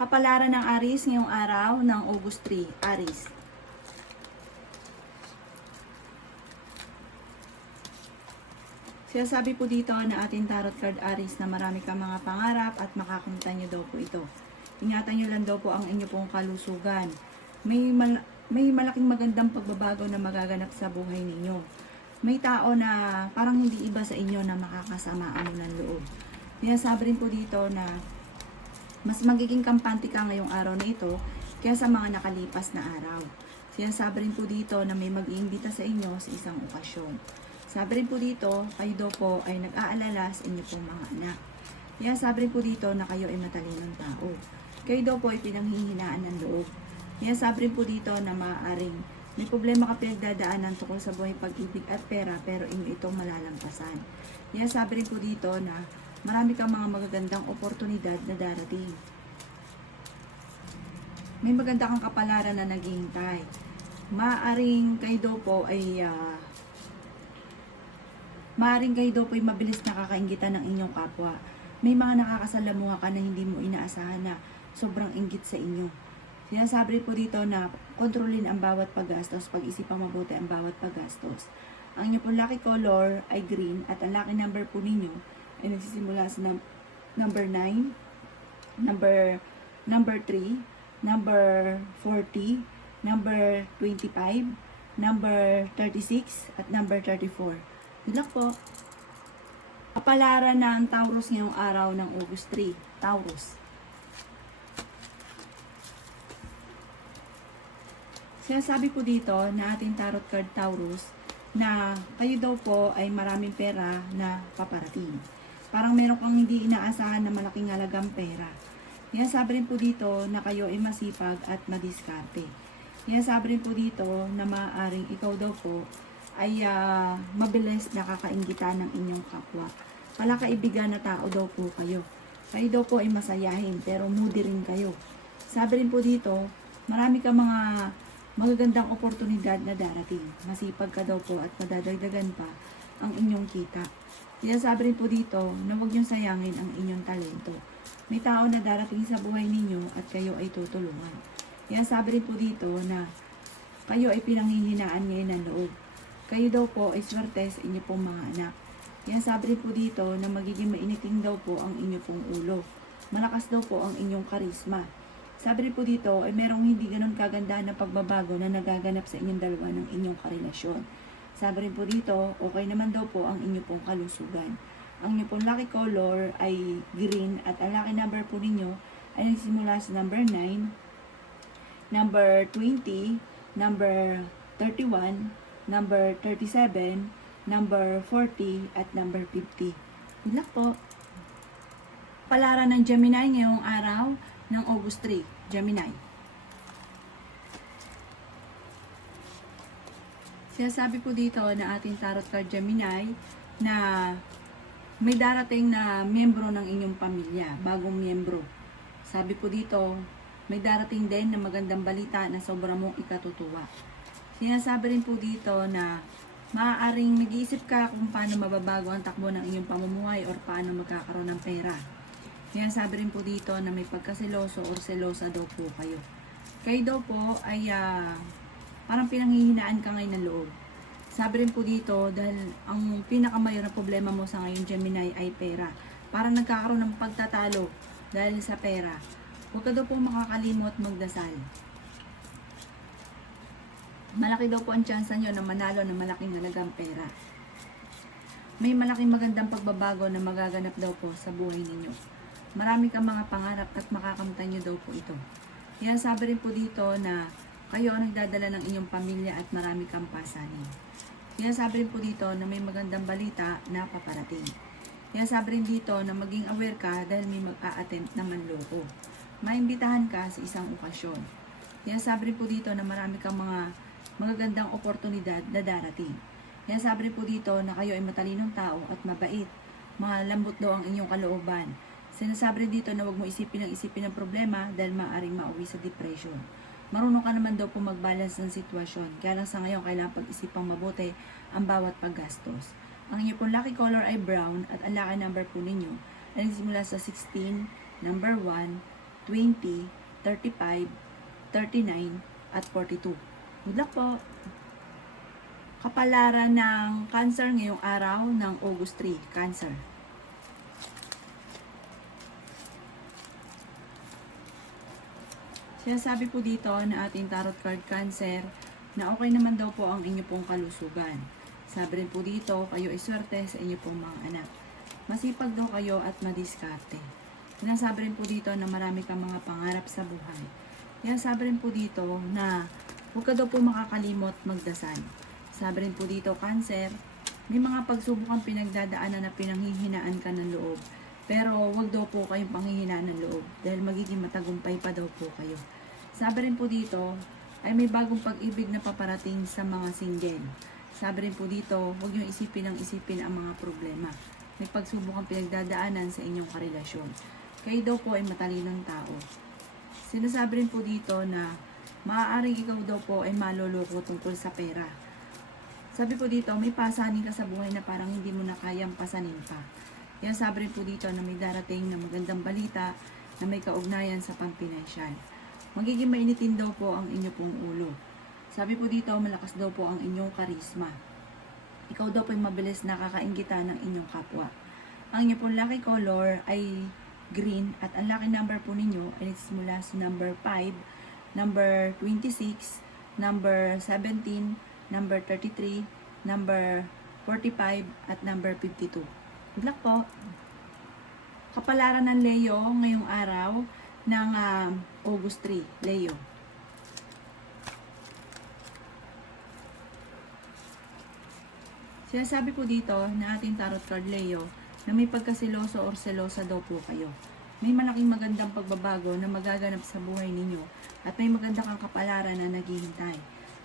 Kapalaran ng Aries ngayong araw ng August 3, Aries. Sinasabi po dito na ating tarot card Aries na marami kang mga pangarap at makakamtan nyo daw po ito. Ingatan nyo lang daw po ang inyo pong kalusugan. May malaking magandang pagbabago na magaganap sa buhay ninyo. May tao na parang hindi iba sa inyo na makakasamaan mo ng loob. Sinasabi rin po dito na mas magiging kampante ka ngayong araw na ito kaya sa mga nakalipas na araw. Sinasabi rin po dito na may mag-iimbita sa inyo sa isang okasyon. Sabi rin po dito, kayo daw po ay nag-aalala sa inyo pong mga anak. Sabi rin po dito na kayo ay matalinong tao. Kayo daw po ay pinanghihinaan ng loob. Sabi rin po dito na maaaring may problema ka pinagdadaanan tungkol sa buhay pag-ibig at pera pero inyo itong malalampasan. Sabi rin po dito na marami kang mga magagandang oportunidad na darating. May maganda kang kapalaran na naghihintay. Maaring kayo daw po ay mabilis nakakainggitan ng inyong kapwa. May mga nakakasalamuha ka na hindi mo inaasahan na sobrang inggit sa inyo. Sinasabi rin po dito na kontrolin ang bawat paggastos, pag-isipang mabuti ang bawat paggastos. Ang inyo pong lucky color ay green at ang lucky number po ninyo ay nagsisimula sa number 9, number 3, number 40, number 25, number 36, at number 34. Good luck po! Kapalaran ng Taurus ngayong araw ng August 3. Taurus. Sinasabi po dito na ating tarot card Taurus na kayo daw po ay maraming pera na paparating. Parang meron kang hindi inaasahan na malaking halagang pera. Sabi rin po dito na kayo ay masipag at madiskarte. Sabi rin po dito na maaaring ikaw daw po ay mabilis nakakainggitan ng inyong kapwa. Palakaibigan na tao daw po kayo. Kayo daw po ay masayahin pero moody rin kayo. Sabi rin po dito, marami ka mga magagandang oportunidad na darating. Masipag ka daw po at madadagdagan pa ang inyong kita. Sabi rin po dito na huwag niyong sayangin ang inyong talento. May tao na darating sa buhay ninyo at kayo ay tutulungan. Sabi rin po dito na kayo ay pinanghihinaan ngayon ng loob. Kayo daw po ay swerte sa inyo pong mga anak. Sabi rin po dito na magiging mainiting daw po ang inyo pong ulo. Malakas daw po ang inyong karisma. Sabi rin po dito ay merong hindi ganun kaganda na pagbabago na nagaganap sa inyong dalawa ng inyong karelasyon. Sabi rin po dito, okay naman daw po ang inyo pong kalusugan. Ang inyo pong lucky color ay green at ang lucky number po ninyo ay nagsimula sa number 9, number 20, number 31, number 37, number 40, at number 50. Good luck po! Palaran ng Gemini ngayong araw ng August 3, Gemini. Sinasabi po dito na ating tarot card Gemini na may darating na miyembro ng inyong pamilya, bagong miyembro. Sabi po dito, may darating din na magandang balita na sobrang mong ikatutuwa. Sinasabi rin po dito na maaaring nag-iisip ka kung paano mababago ang takbo ng inyong pamumuhay or paano magkakaroon ng pera. Sinasabi rin po dito na may pagkaseloso o selosa daw po kayo. Kayo daw po ay parang pinanghihinaan ka ngayon ng loob. Sabi rin po dito dahil ang pinakamayor na problema mo sa ngayon Gemini ay pera. Parang nagkakaroon ng pagtatalo dahil sa pera. Huwag ka daw po makakalimot magdasal. Malaki daw po ang tsansa nyo na manalo ng malaking halagang pera. May malaking magandang pagbabago na magaganap daw po sa buhay ninyo. Marami kang mga pangarap at makakamtan nyo daw po ito. Sabi rin po dito na kayo ang nagdadala ng inyong pamilya at marami kang pasanin. Sabi rin po dito na may magandang balita na paparating. Sabi rin dito na maging aware ka dahil may mag-a-attempt na manloko. Maimbitahan ka sa isang okasyon. Sabi rin po dito na marami kang mga magagandang oportunidad na darating. Sabi rin po dito na kayo ay matalinong tao at mabait. Malambot daw ang inyong kalooban. Sinasabi rin dito na huwag mo isipin ng problema dahil maaaring mauwi sa depression. Marunong ka naman daw po mag-balance ng sitwasyon. Kaya lang sa ngayon, kailangan pag-isipang mabuti ang bawat paggastos. Ang inyo pong lucky color ay brown at ang lucky number po ninyo ay nagsimula sa 16, number 1, 20, 35, 39, at 42. Good luck po! Kapalaran ng Cancer ngayong araw ng August 3, Cancer. Sinasabi po dito na ating tarot card Cancer na okay naman daw po ang inyo pong kalusugan. Sabi rin po dito, kayo ay swerte sa inyo pong mga anak. Masipag daw kayo at madiskarte. Sinasabi rin po dito na marami kang mga pangarap sa buhay. Sinasabi rin po dito na huwag ka daw po makakalimot magdasal. Sabi rin po dito, Cancer, may mga pagsubok ang pinagdadaanan na pinanghihinaan ka ng loob. Pero wag daw po kayong panghihinaan ng loob dahil magiging matagumpay pa daw po kayo. Sabi rin po dito ay may bagong pag-ibig na paparating sa mga single. Sabi rin po dito, huwag niyong isipin ang mga problema. May pagsubok ang pinagdadaanan sa inyong karelasyon. Kayo daw po ay matalinong tao. Sinasabi rin po dito na maaaring ikaw daw po ay maloloko tungkol sa pera. Sabi po dito, may pasanin ka sa buhay na parang hindi mo na kayang pasanin pa. Yan sabi rin po dito na may darating na magandang balita na may kaugnayan sa pampinansyal. Magiging mainitin daw po ang inyo pong ulo. Sabi po dito, malakas daw po ang inyong karisma. Ikaw daw po ay mabilis nakakainggitan ng inyong kapwa. Ang inyong pong lucky color ay green at ang lucky number po ninyo ay nagsisimula sa number 5, number 26, number 17, number 33, number 45, at number 52. Good luck po! Kapalaran ng Leo ngayong araw ng August 3, Leo. Sinasabi po dito na ating tarot card Leo na may pagkasiloso or selosa daw po kayo. May malaking magandang pagbabago na magaganap sa buhay ninyo at may maganda kang kapalaran na naghihintay.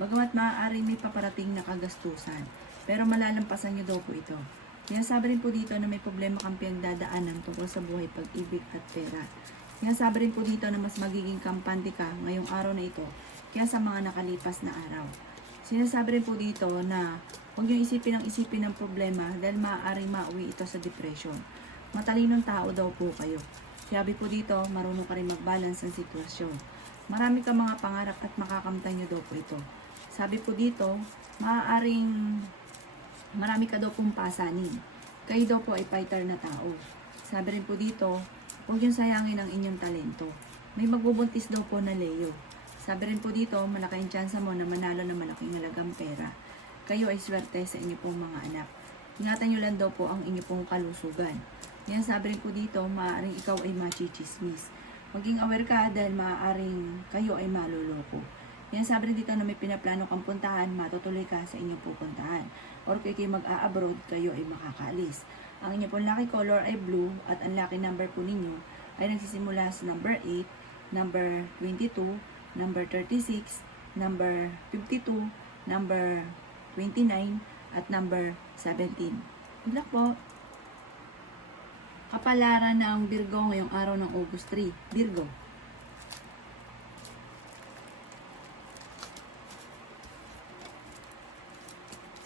Bagamat maaaring may paparating na kagastusan, pero malalampasan nyo daw po ito. Sinasabi rin po dito na may problema kang pinagdadaanan tungkol sa buhay, pag-ibig at pera. Sinasabi rin po dito na mas magiging kampante ka ngayong araw na ito kaya sa mga nakalipas na araw. Sinasabi rin po dito na huwag niyong isipin ang problema dahil maaaring mauwi ito sa depression. Matalinong tao daw po kayo. Sabi po dito, marunong ka rin mag-balance ang sitwasyon. Marami ka mga pangarap at makakamtan niyo daw po ito. Sabi po dito, marami ka daw pong pasanin. Kayo daw po ay fighter na tao. Sabi rin po dito, huwag niyong sayangin ang inyong talento. May magbubuntis daw po na Leo. Sabi rin po dito, malaki ang tsansa mo na manalo ng malaking halagang pera. Kayo ay swerte sa inyo pong mga anak. Ingatan niyo lang daw po ang inyo pong kalusugan. Yan sabi rin po dito, maaaring ikaw ay machichismis. Maging aware ka dahil maaaring kayo ay maluloko. Yan sabi rin dito na may pinaplano kang puntahan, matutuloy ka sa inyong pupuntahan. Or kung kayo mag-a-abroad, kayo ay makakaalis. Ang inyong pong lucky color ay blue at ang lucky number po ninyo ay nagsisimula sa number 8, number 22, number 36, number 52, number 29, at number 17. Good luck po! Kapalaran ng Virgo ngayong araw ng August 3. Virgo.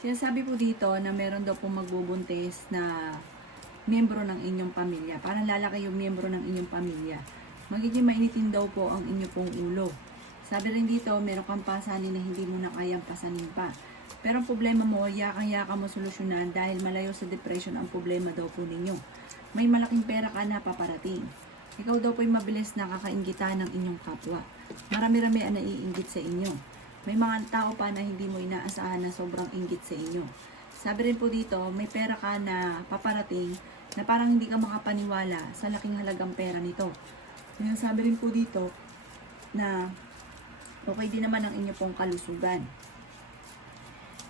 Sinasabi po dito na meron daw pong magbubuntis na miyembro ng inyong pamilya. Parang lalaki yung miyembro ng inyong pamilya. Magiging mainitin daw po ang inyong pong ulo. Sabi rin dito, meron kang pasanin na hindi mo na kayang pasanin pa. Pero ang problema mo, yakang-yaka mo solusyonan dahil malayo sa depression ang problema daw po ninyo. May malaking pera ka na paparating. Ikaw daw po'y mabilis nakakainggitan ng inyong kapwa. Marami-rami ang naiinggit sa inyo. May mga tao pa na hindi mo inaasahan na sobrang inggit sa inyo. Sabi rin po dito, may pera ka na paparating na parang hindi ka makapaniwala sa laking halagang pera nito. Sabi rin po dito na okay din naman ang inyo pong kalusugan.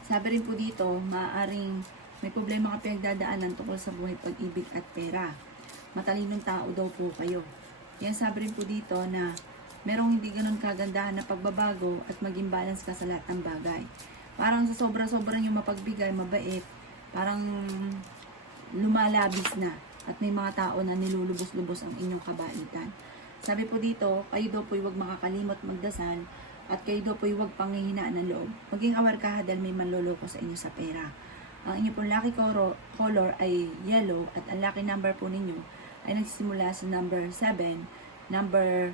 Sabi rin po dito, maaaring may problema ka pinagdadaanan tungkol sa buhay, pag-ibig at pera. Matalinong tao daw po kayo. Yan sabi rin po dito na merong hindi ganun kagandahan na pagbabago at maging balance ka sa lahat ng bagay. Parang sa sobra-sobra yung mapagbigay, mabait, parang lumalabis na at may mga tao na nilulubos-lubos ang inyong kabaitan. Sabi po dito, kayo daw po'y huwag makakalimot magdasal at kayo daw po'y huwag panghihinaan ng loob. Maging aware ka dahil may manloloko sa inyo sa pera. Ang inyong pong lucky color ay yellow at ang lucky number po ninyo ay nagsisimula sa number 7, number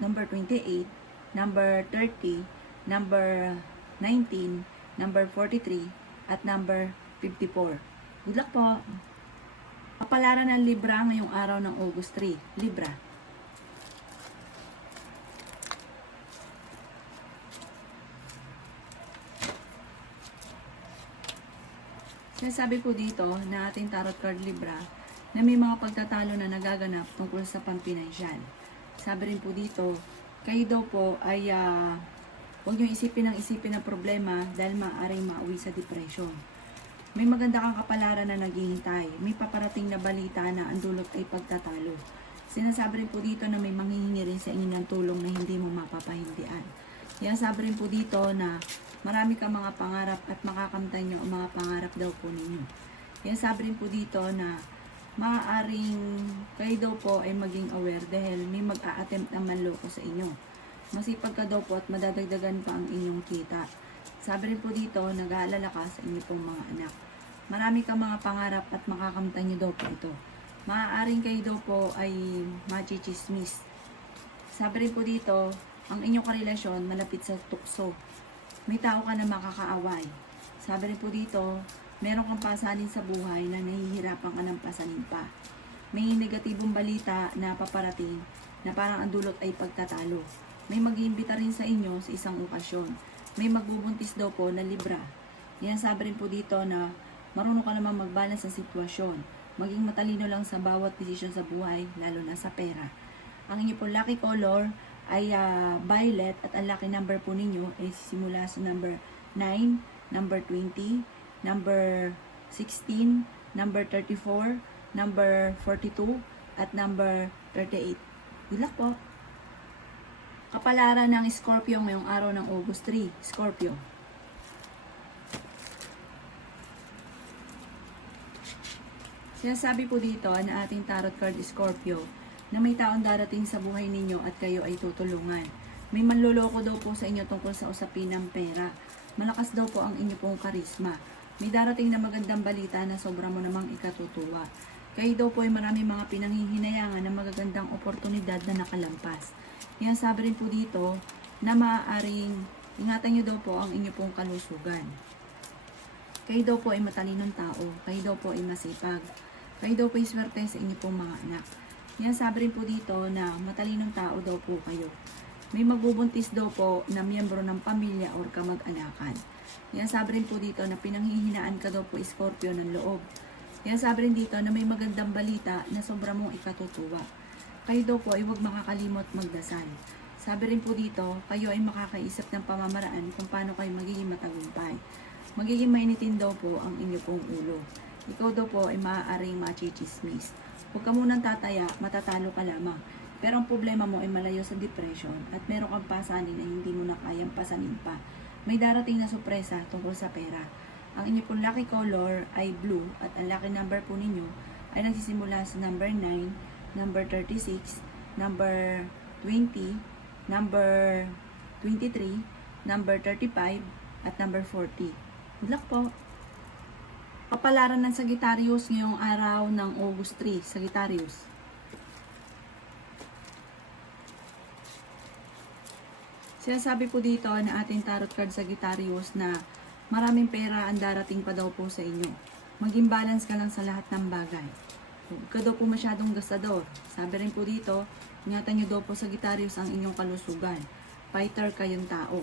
28, number 30, number 19, number 43, at number 54. Good luck po! Kapalaran ng Libra ngayong araw ng August 3. Libra. Sinasabi po dito na ating tarot card Libra na may mga pagtatalo na nagaganap tungkol sa pampinansyal. Sabi rin po dito, kayo daw po ay huwag nyo isipin ng problema dahil maaaring mauwi sa depression. May maganda kang kapalaran na naghihintay. May paparating na balita na ang dulot ay pagtatalo. Sinasabi rin po dito na may manghihingi rin sa inyo ng tulong na hindi mo mapapahindian. Yan sabi rin po dito na marami kang mga pangarap at makakamtan nyo ang mga pangarap daw po ninyo. Yan sabi rin po dito na maaaring kayo daw po ay maging aware dahil may mag-a-attempt na manloko sa inyo. Masipag ka daw po at madadagdagan pa ang inyong kita. Sabi rin po dito, nag-aalala ka sa inyo pong mga anak. Marami kang mga pangarap at makakamtan nyo daw po ito. Maaaring kayo daw po ay machichismis. Sabi rin po dito, ang inyong karelasyon malapit sa tukso. May tao ka na makakaaway. Sabi rin po dito, meron kang pasanin sa buhay na nahihirapan ka ng pasanin pa. May negatibong balita na paparating na parang ang dulot ay pagtatalo. May mag-iimbita rin sa inyo sa isang okasyon. May magbubuntis daw po na Libra. Yan sabi rin po dito na marunong ka naman mag-balance sa sitwasyon. Maging matalino lang sa bawat desisyon sa buhay, lalo na sa pera. Ang inyo po lucky color ay violet at ang lucky number po ninyo ay simula sa number 9, number 20, number 16, number 34, number 42, at number 38. Good luck po! Kapalaran ng Scorpio ngayong araw ng August 3. Scorpio. Sinasabi po dito na ating tarot card Scorpio na may taong darating sa buhay ninyo at kayo ay tutulungan. May manloloko daw po sa inyo tungkol sa usapin ng pera. Malakas daw po ang inyo pong karisma. May darating na magandang balita na sobra mo namang ikatutuwa. Kayo daw po ay marami mga pinanghihinayangan na magagandang oportunidad na nakalampas. Yan sabi rin po dito na maaaring ingatan nyo daw po ang inyo pong kalusugan. Kayo daw po ay matalinong tao. Kayo daw po ay masipag. Kayo daw po ay swerte sa inyo pong mga anak. Yan sabi rin po dito na matalinong tao daw po kayo. May magbubuntis daw po na miyembro ng pamilya or kamag-anakan. Yan sabi rin po dito na pinanghihinaan ka daw po Scorpio ng loob. Yan sabi rin dito na may magandang balita na sobra mong ikatutuwa. Kayo daw po ay huwag makakalimot magdasal. Sabi rin po dito, kayo ay makakaisip ng pamamaraan kung paano kayo magiging matagumpay. Magiging mainitin daw po ang inyo pong ulo. Ikaw daw po ay maaaring machichismis. Huwag ka munang tataya, matatalo ka lamang. Pero ang problema mo ay malayo sa depression at meron kang pasanin na hindi mo na kayang pasanin pa. May darating na sorpresa tungkol sa pera. Ang inyo pong lucky color ay blue at ang lucky number po ninyo ay nagsisimula sa number 9, number 36, number 20, number 23, number 35, at number 40. Good luck po! Kapalaran ng Sagittarius ngayong araw ng August 3. Sagittarius. Sinasabi po dito na ating tarot card Sagittarius na maraming pera ang darating pa daw po sa inyo. Maging balance ka lang sa lahat ng bagay. Huwag ka daw po masyadong gastador. Sabi rin po dito, ingatan nyo daw po Sagittarius ang inyong kalusugan. Fighter kayong tao.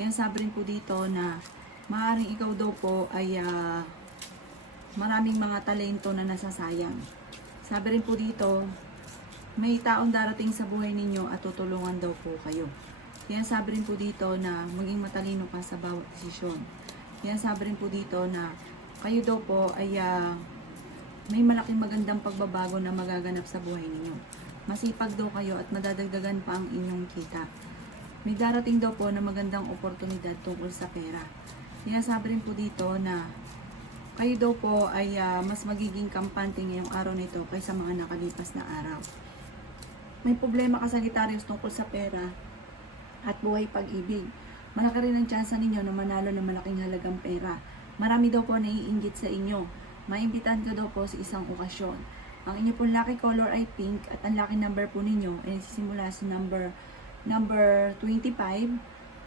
Yan sabi rin po dito na maaaring ikaw daw po ay maraming mga talento na nasasayang. Sabi rin po dito, may taong darating sa buhay ninyo at tutulungan daw po kayo. Yan sabi rin po dito na maging matalino ka sa bawat desisyon. Yan sabi rin po dito na kayo daw po ay may malaking magandang pagbabago na magaganap sa buhay ninyo. Masipag daw kayo at madadagdagan pa ang inyong kita. May darating daw po na magandang oportunidad tungkol sa pera. Sinasabi rin po dito na kayo daw po ay mas magiging kampante ngayong araw nito kaysa mga nakalipas na araw. May problema ka Sagittarius tungkol sa pera at buhay pag-ibig. Malaki rin ang tsansa ninyo na manalo ng malaking halagang pera. Marami daw po naiinggit sa inyo. Maimbitahan ka daw po sa isang okasyon. Ang inyo pong lucky color ay pink at ang lucky number po ninyo ay nagsisimula sa number 25,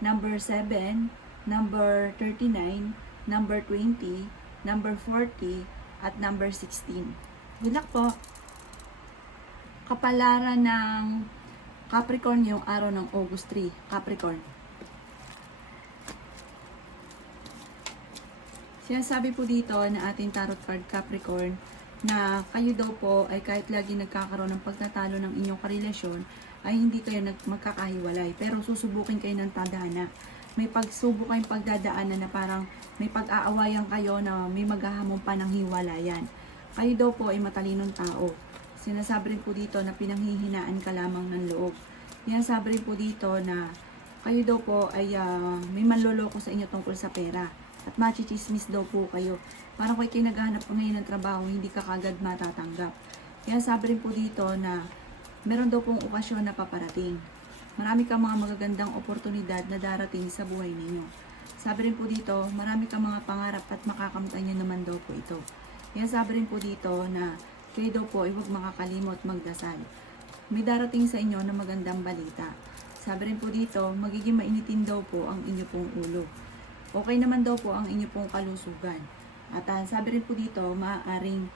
number 7, number 39, number 20, number 40, at number 16. Good luck po! Kapalaran ng Capricorn yung araw ng August 3. Capricorn. Sinasabi po dito na ating tarot card Capricorn na kayo daw po ay kahit lagi nagkakaroon ng pagtatalo ng inyong karelasyon ay hindi kayo magkakahiwalay. Pero susubukin kayo ng tadhana. May pagsubok kayong pagdadaanan na parang may pag-aawayan kayo na may maghahamon pa ng hiwalayan. Kayo daw po ay matalinong tao. Sinasabi rin po dito na pinanghihinaan ka lamang ng loob. Sinasabi rin po dito na kayo daw po ay may manloloko sa inyo tungkol sa pera. At machichismis daw po kayo. Parang kayo naghahanap po ngayon ng trabaho, hindi ka kagad matatanggap. Kaya sabi rin po dito na meron daw pong okasyon na paparating. Marami kang mga magagandang oportunidad na darating sa buhay ninyo. Sabi rin po dito, marami kang mga pangarap at makakamtan nyo naman daw po ito. Kaya sabi rin po dito na kayo daw po ay huwag makakalimot magdasal. May darating sa inyo na magandang balita. Sabi rin po dito, magiging mainitin daw po ang inyo pong ulo. Okay naman daw po ang inyo pong kalusugan. At sabi rin po dito, maaaring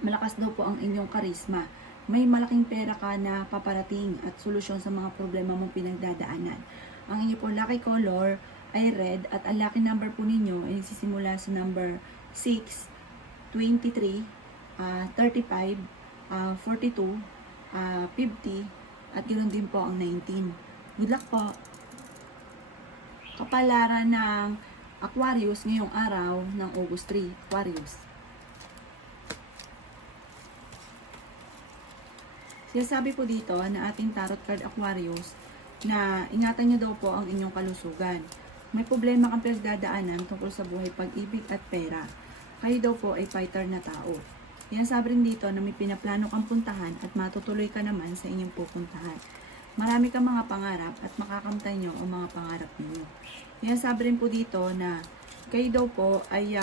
malakas daw po ang inyong karisma. May malaking pera ka na paparating at solusyon sa mga problema mong pinagdadaanan. Ang inyo pong lucky color ay red at ang lucky number po ninyo ay nagsisimula sa number 6, 23, 35, 42, 50, at ganoon din po ang 19. Good luck po! Kapalaran ng Aquarius ngayong araw ng August 3. Aquarius. Sinasabi po dito na ating tarot card Aquarius na ingatan nyo daw po ang inyong kalusugan. May problema kang pinagdadaanan tungkol sa buhay, pag-ibig at pera. Kayo daw po ay fighter na tao. Sinasabi rin dito na may pinaplano kang puntahan at matutuloy ka naman sa inyong pupuntahan. Marami kang mga pangarap at makakamtan nyo ang mga pangarap ninyo. Kaya sabi rin po dito na kayo daw po ay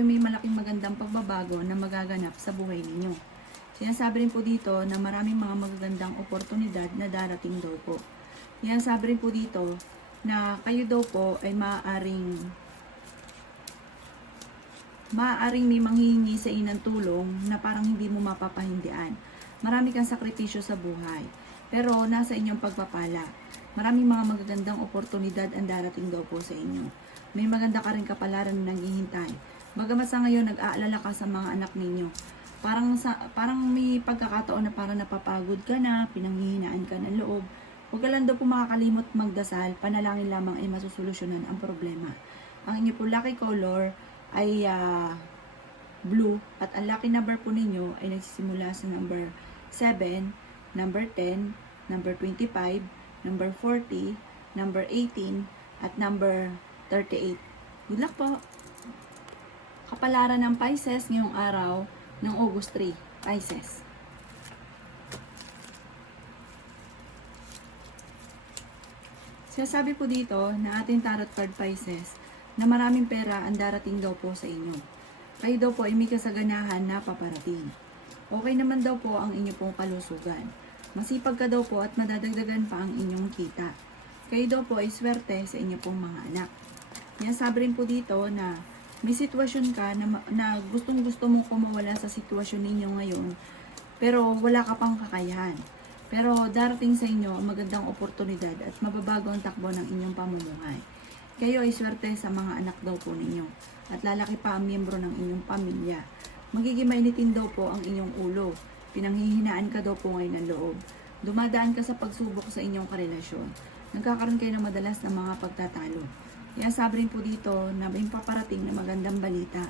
may malaking magandang pagbabago na magaganap sa buhay ninyo. Sinasabi rin po dito na maraming mga magagandang oportunidad na darating daw po. Kaya sabi rin po dito na kayo daw po ay maaaring may manghihingi sa inang tulong na parang hindi mo mapapahindian. Marami kang sakripisyo sa buhay, pero nasa inyong pagpapala. Maraming mga magagandang oportunidad ang darating daw po sa inyo. May maganda ka rin kapalaran na naghihintay. Bagamat sa ngayon nag-aalala ka sa mga anak ninyo. Parang may pagkakataon na parang napapagod ka na, pinanghihinaan ka ng loob. Huwag ka lang daw po makakalimot magdasal, panalangin lamang ay masusolusyonan ang problema. Ang inyo po lucky color ay blue at ang lucky number po ninyo ay nagsisimula sa number 7, number 10, number 25, number 40, number 18, at number 38. Good luck po! Kapalaran ng Pisces ngayong araw ng August 3. Pisces. Sinasabi po dito na ating tarot card Pisces na maraming pera ang darating daw po sa inyo. Kayo daw po ay may kasaganahan na paparating. Okay naman daw po ang inyo pong kalusugan. Masipag ka daw po at madadagdagan pa ang inyong kita. Kayo daw po ay swerte sa inyo pong mga anak. Kaya sabi rin po dito na may sitwasyon ka na gustong-gusto mong kumawala sa sitwasyon ninyo ngayon, pero wala ka pang kakayahan. Pero darating sa inyo ang magandang oportunidad at mababago ang takbo ng inyong pamumuhay. Kayo ay swerte sa mga anak daw po ninyo at lalaki pa ang miyembro ng inyong pamilya. Magiging mainitin daw po ang inyong ulo. Pinanghihinaan ka daw po ngayon ng loob. Dumadaan ka sa pagsubok sa inyong karelasyon. Nagkakaroon kayo ng madalas ng mga pagtatalo. Kaya sabi rin po dito na may paparating na magandang balita.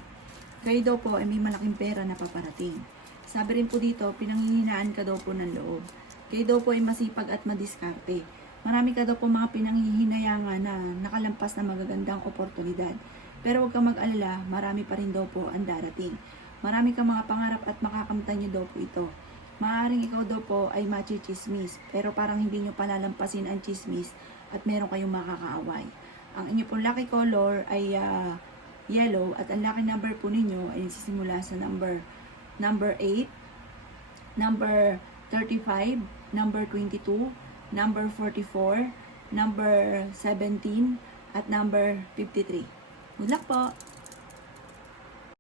Kayo daw po ay may malaking pera na paparating. Sabi rin po dito, pinanghihinaan ka daw po ng loob. Kayo daw po ay masipag at madiskarte. Marami ka daw po mga pinanghihinayangan na nakalampas na magagandang oportunidad. Pero huwag kang mag-alala, marami pa rin daw po ang darating. Marami kang mga pangarap at makakamtan nyo daw po ito. Maaaring ikaw daw po ay machichismis, pero parang hindi nyo palalampasin ang chismis at meron kayong makakaaway. Ang inyo pong lucky color ay yellow, at ang lucky number po ninyo ay nagsisimula sa number 8, number 35, number 22, number 44, number 17, at number 53. Good luck po!